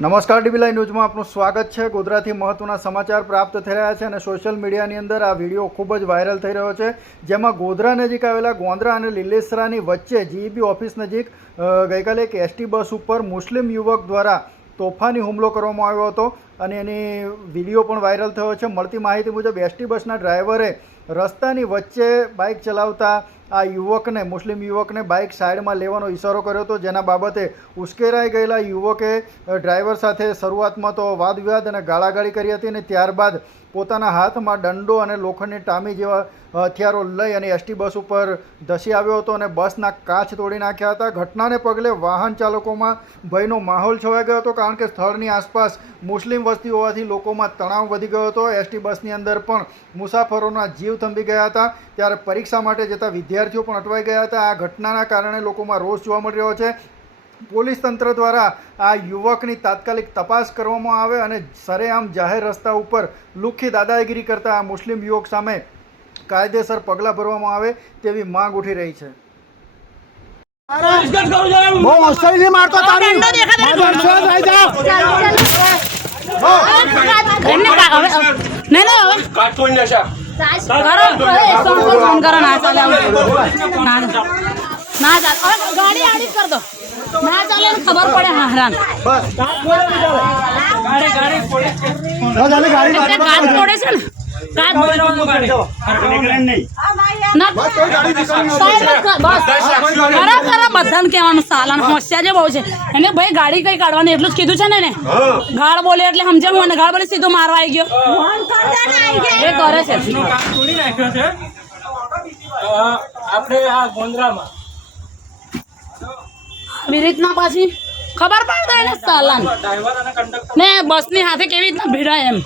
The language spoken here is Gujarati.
નમસ્કાર ડીબીલાઈ ન્યૂઝમાં આપનું સ્વાગત છે. ગોધરાથી મહત્વના સમાચાર પ્રાપ્ત થઈ રહ્યા છે અને સોશિયલ મીડિયાની અંદર આ વીડિયો ખૂબ જ વાયરલ થઈ રહ્યો છે. જેમાં ગોધરા નજીક આવેલા ગોંદરા અને લીલેસરાની વચ્ચે જીઈબી ઓફિસ નજીક ગઈકાલે એક એસટી બસ ઉપર મુસ્લિમ યુવક દ્વારા તોફાની હુમલો કરવામાં આવ્યો હતો. અને એની વીડિયો પણ વાયરલ થયો છે. મળતી માહિતી મુજબ એસટી બસના ડ્રાઈવરે રસ્તાની વચ્ચે બાઇક ચલાવતા આ યુવકને, મુસ્લિમ યુવકને બાઇક સાઈડમાં લેવાનો ઈશારો કર્યો હતો. જેના બાબતે ઉશ્કેરાઈ ગયેલા યુવકે ડ્રાઈવર સાથે શરૂઆતમાં તો વાદ વિવાદ અને ગાળાગાળી કરી હતી અને ત્યારબાદ પોતાના હાથમાં દંડો અને લોખંડની ટામી જેવા હથિયારો લઈ અને એસટી બસ ઉપર ધસી આવ્યો હતો અને બસના કાચ તોડી નાખ્યા હતા. ઘટનાને પગલે વાહન ચાલકોમાં ભયનો માહોલ છવાઈ ગયો હતો કારણ કે સ્થળની આસપાસ મુસ્લિમ વસ્તી હોવાથી લોકોમાં તણાવ વધી ગયો હતો. એસટી બસની અંદર પણ મુસાફરોના જીવ થંભી ગયા હતા. ત્યારે પરીક્ષા માટે જતા વિદ્યાર્થીઓ પણ અટવાઈ ગયા હતા. આ ઘટનાના કારણે લોકોમાં રોષ જોવા મળી રહ્યો છે. પોલીસ તંત્ર દ્વારા આ યુવકની તાત્કાલિક તપાસ કરવામાં આવે અને સરેઆમ જાહેર રસ્તા ઉપર લુખ્ખી દાદાગીરી કરતા આ મુસ્લિમ યુવક સામે કાયદેસર પગલાં ભરવામાં આવે તેવી માંગ ઉઠી રહી છે. બહુ મારતો તારી માધવ છો થઈ જા એમને કા- હવે- હવે- નહીં નહીં હવે કાટ તોડી કરો પર ફોન કરો ના ચાલે ના ના ચાલે ગાડી આડી કર દો ના ચાલે ખબર પડે હા હેરાન બસ આની ગાડી એટલે કાચ તોડે છે ને બધાને કહેવાનું સાલાન હોશિયાર જે બહુ છે. એને ભાઈ ગાડી કઈ કાઢવાની એટલું જ કીધું છે ને ગાળ બોલે એટલે સમજે હું ગાળ બોલે સીધો મારવા આવી ગયો. એ કરે છે. કામ તોડી નાખ્યો છે. અ, આપણે આ ગોંદરામાં. આવી રીતના પાછી? ખબર પડે એને સાલાન. ડ્રાઈવર અને કંડક્ટર. ને બસની હાથે કેવી રીતના ભીડાય એમ.